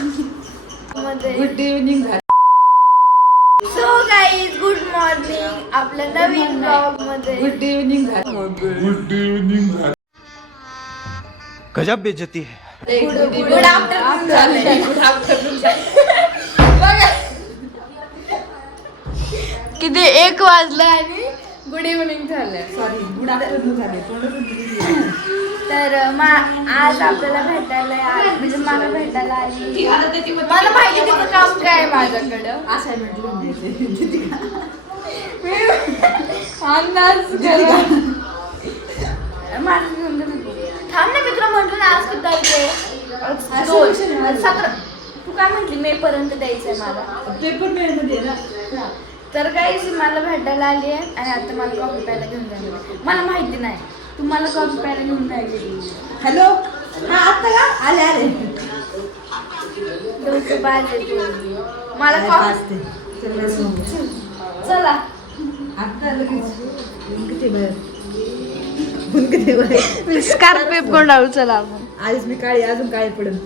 Good evening so guys good morning आपल्या नवीन ब्लॉगमध्ये. गुड इव्हनिंग गजब बेइज्जती है। गुड आफ्टरनून झालंय गुड आफ्टरनून बघा. किती एक वाजलं आणि गुड इव्हनिंग झालंय. सॉरी गुड आफ्टरनून झाले तर मा- आज आपल्याला भेटायला म्हणजे मला भेटायला आली. मला माहिती तिचं काम काय आहे माझ्याकडं. अंदाज करा. माझं. थांब ना मी तुला म्हटलं ना आज दोन. आज सतरा तू काय म्हटली? मे पर्यंत द्यायचंय मला. पेपरमध्ये आहे ना. तर काही मला भेटायला आली आहे आणि आता मला कॉफी प्यायला घेऊन जाणार आहे. मला माहिती नाही. तू मला कॉफी प्यायला घेऊन गेली हॅलो हा आता का? आले आले. डोकं पाहिजे तू. मला कॉफी चला आता लगेच. बाहेर. बाहेर. स्कार्फ कोंडाळू चला आपण आधीच मी काळी अजून काळी पडेल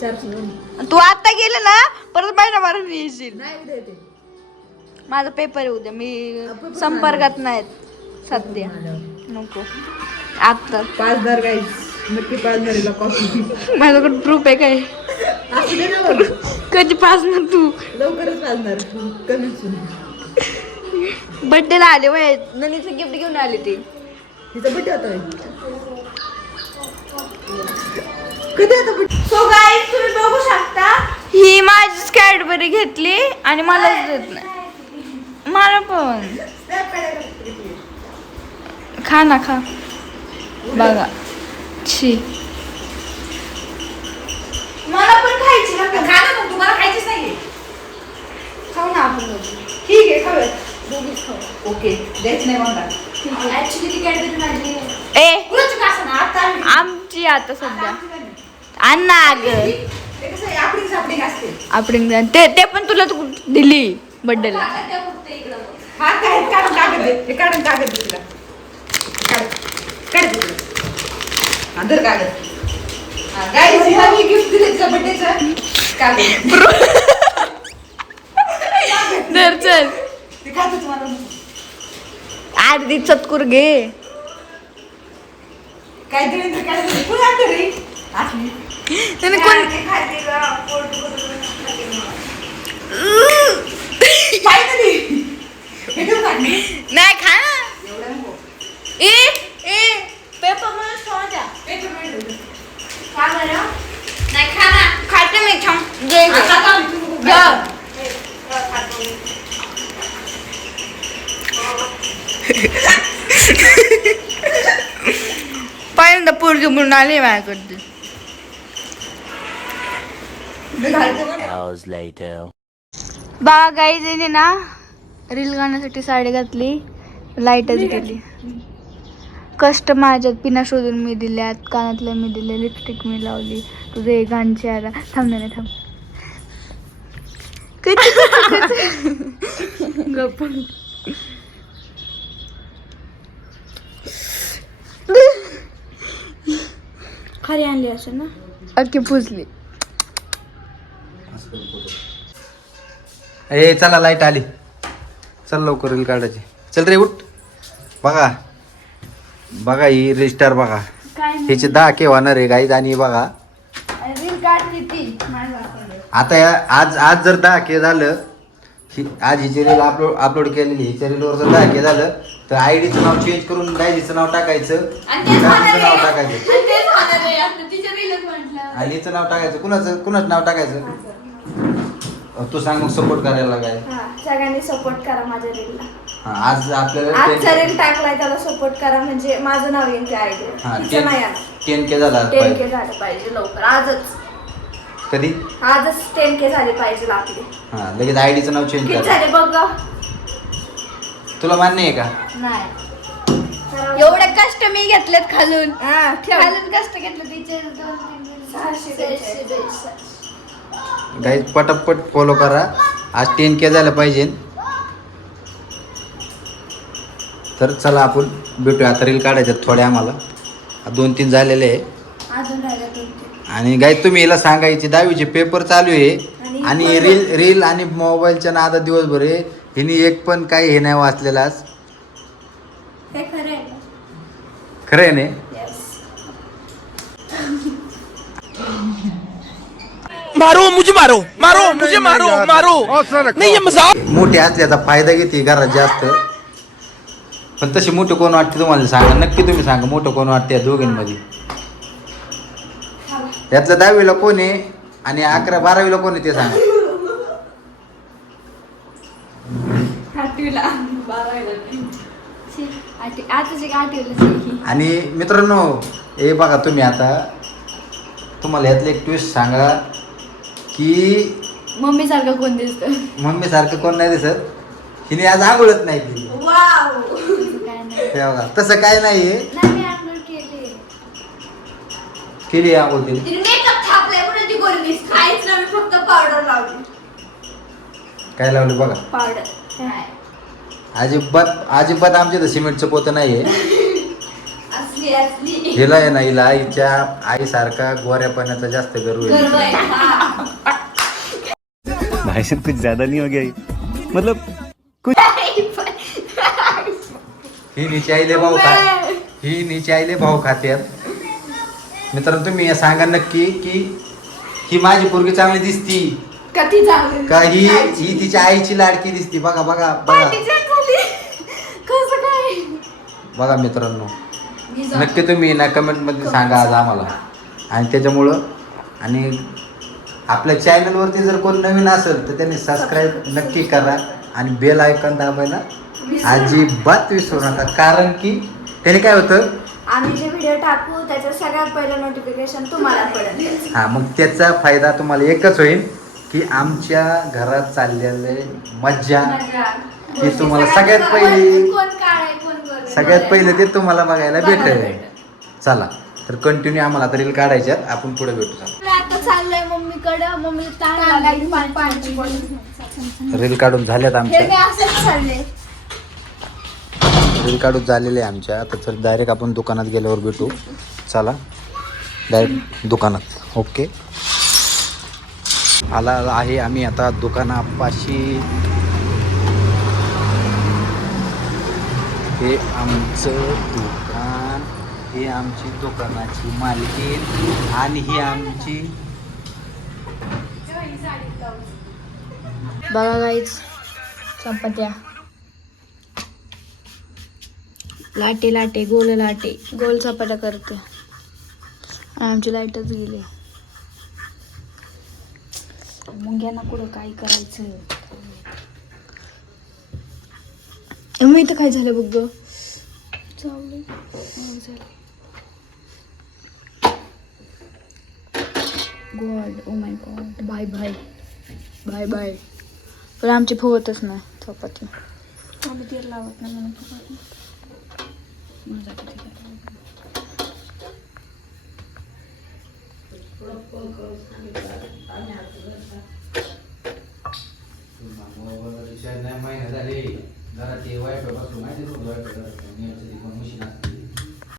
चारशे तू आता गेले ना परत महिना मारून येशील. नाही उद्या येते. माझा पेपर आहे उद्या. मी संपर्कात नाहीत. सध्या. नको. आता पाच दर गाईस नक्की पाच दरीला कॉफी माझ्याकडे प्रूफ आहे काय? कधी पास ना तू? लवकरच पाजणार कमीच. बर्थडेला आले वय. ननीचं गिफ्ट घेऊन आले ते. तिचा बड्डे होता होय. कधी होता बड्डे सो गाईज तुम्ही बघू शकता ही माझीच कॅडबरी घेतली आणि मलाच देत नाही. मला पण. खा ना खा. बघा. छी. मला पण खायची ना खा ना मग तुम्हाला खायचीच नाही खाऊ ना आपण. ठीक आहे दोघीच खाऊ. ओके द्यायच नाही मला. ऍक्च्युली ती कॅडबरी माझी ए! कुणाची का असं ना आता आम्ही आमची आता सध्या अन्ना ग ते कसं आहे, आपली सापडी असते. आपण ते ते पण तुला दिली बर्थडेला हा काय काढून कागद दे. हे काढून कागद दे तुला. काढ काढ दे तुला. हा धर कागद हा गाईस हिला मी गिफ्ट दिले तिच्या बड्डेचं कागद तर चल. ते खातो तुम्हाला आरती चतकुर घे. दिले तर? काय दिले कुणी आणलं रे असली त्याने कोण हे ठेवू का मी? नाही खा ना एवढं नको ए ए पेपर मला खाऊ द्या पेपरमध्ये ठेवू. खा बरं नाही खा ना खाते मी थांब घे हा, खाता आम्ही, तू नको घ्या. खायचं. पहिल्यांदा आली माझ्याकडे. बाबा गाईजने ना रील गाण्यासाठी साडी घातली लाईटच गेली कष्ट माझ्यात पिना शोधून मी दिल्यात कानातल्या मी दिले लिपस्टिक मी लावली. तुझे गाणचे आला थांब ना थांब. किती- किती- किती- गप्प. खरी आणली असं ना? अख्खी पुजली. ए चला लाइट आली. चल लवकर रील काढायची. चल रे उठ. बघा. बघा ही रजिस्टर बघा. काय ह्याचे दहा के होणार आहे गाईज आणि बघा. रील काढली ती. माझ्या आता या आज आज जर दहा के झालं ही आज हिची रील अपलोड अपलोड केलेली हिच्या रीलवर जर दहा के झालं तर आय डीचं नाव चेंज करून गायजीचं नाव टाकायचं. गायजीचं नाव टाकायचं. आणि हिचं नाव टाकायचं. कुणाचं? कुणाचं नाव टाकायचं? तू सांग मग सपोर्ट करायला काय. सगळ्यांनी सपोर्ट करा माझ्या रीलला. हा, आज आपल्याला आजचा रील टाकलाय त्याला सपोर्ट करा म्हणजे माझं नाव येईल त्या हा आयडिया टेन के झाला टेन. के झालं पाहिजे लवकर आजच. कधी? आजच टेन के झाले पाहिजे आपले. हा लगेच आय डीचं नाव चेंज कर. झाले बघ. तुला मान्य आहे का? नाही. एवढे कष्ट मी घेतलेत खालून. खालून कष्ट घेतले तिचे दोन, तीन, तीन, सहाशे बेचाळीस. गाईज पटापट फॉलो करा. आज टेन के झालं पाहिजे. तर चला आपण भेटूया. आता रील काढायच्यात थोड्या आम्हाला. दोन तीन झालेले आहे. अजून राहिलं दोन, तीन. आणि गाई तुम्ही हिला सांगायचे दहावीचे पेपर चालू आहे. आणि रील रील आणि मोबाईलच्या नादात दिवसभर आहे. हिने एक पण काही हे नाही वाचलेला आज हे खरं आहे खरं आहे नाही मारो मुझे मारो मारो मुझे मारो मारो नहीं ये मजाक मोठे असल्याचा फायदा घेते घरात जास्त पण तशी मोठं कोण वाटते तुम्हाला सांगा नक्की तुम्ही सांगा मोठं कोण वाटते या दोघींमध्ये यातलं दहावीला कोण आहे आणि अकरा बारावीला कोण आहे ते सांगा आठवीला बारावीला आताच एक आठवीला आणि मित्रांनो हे बघा तुम्ही आता. तुम्हाला यातलं एक ट्विस्ट सांगा की मम्मी सारखं कोण दिसत? मम्मी सारखं कोण नाही दिसत. हिने आज आंघोळच नाही केली. बघा तसं काय नाहीये. नाही केली. केली आंघोळ केली. तिने मेकअप थापलाय म्हणून ती गोरी दिसते. काहीच नाही मी फक्त पावडर लावली. काय लावलं बघा. पावडर अजिबात अजिबात आमच्या तर सिमेंटचं पोतं नाहीये. असली असली. हिला आहे ना हिला आईच्या आईसारखा गोऱ्या पाण्याचा जास्त गर्व आहे. आहे हा. साहब कुछ ज्यादा नहीं हो गया ये? मतलब ही नीचे आईले भाऊ खा ही नीचे आईले भाऊ खात्यात मित्रांनो तुम्ही हे सांगा नक्की की ही माझी पोरगी चांगली दिसती. का ही ही तिच्या आईची लाडकी दिसती. बघा बघा बघा. बघा मित्रांनो. नक्की तुम्ही ना कमेंटमध्ये सांगा आज आम्हाला. आणि त्याच्यामुळं आणि आपल्या चॅनलवरती जर कोण नवीन असेल तर त्यांनी सबस्क्राईब नक्की करा आणि बेल आयकॉन दाबायला अजिबात विसरू नका. कारण की त्याने काय होतं? आम्ही जे व्हिडिओ टाकू त्याचं सगळ्यात पहिलं नोटिफिकेशन तुम्हाला पडेल. हा मग त्याचा फायदा तुम्हाला एकच होईल की आमच्या घरात चाललेले मज्जा ही तुम्हाला सगळ्यात पहिली कोण आहे कोण. सगळ्यात पहिले ते तुम्हाला बघायला भेटेल चला तर कंटिन्यू आम्हाला तर रील काढायच्यात आपण पुढे भेटू चला. आता चाललंय मम्मीकडं. मम्मी रील काढून झाल्यात आमच्या रील काढून झालेले आहे आमच्या आता चल डायरेक्ट आपण दुकानात गेल्यावर भेटू. चला डायरेक्ट दुकानात. ओके आला आहे आम्ही आता दुकानापाशी. हे आमचं दुकान हे आमची दुकानाची मालकी आणि ही आमची बघा गाईच चपात्या. लाटे लाटे गोल लाटे. गोल चपात्या करते. आमची लाईटच गेली. मुंग्यांना कुठं काय करायचं? मग इथं काय झालं बघ ग. हो. God oh my god bye bye bye bye पण आमची फुवतच नाही चपाती. आम्ही तीर लावत नाही म्हणून फुगत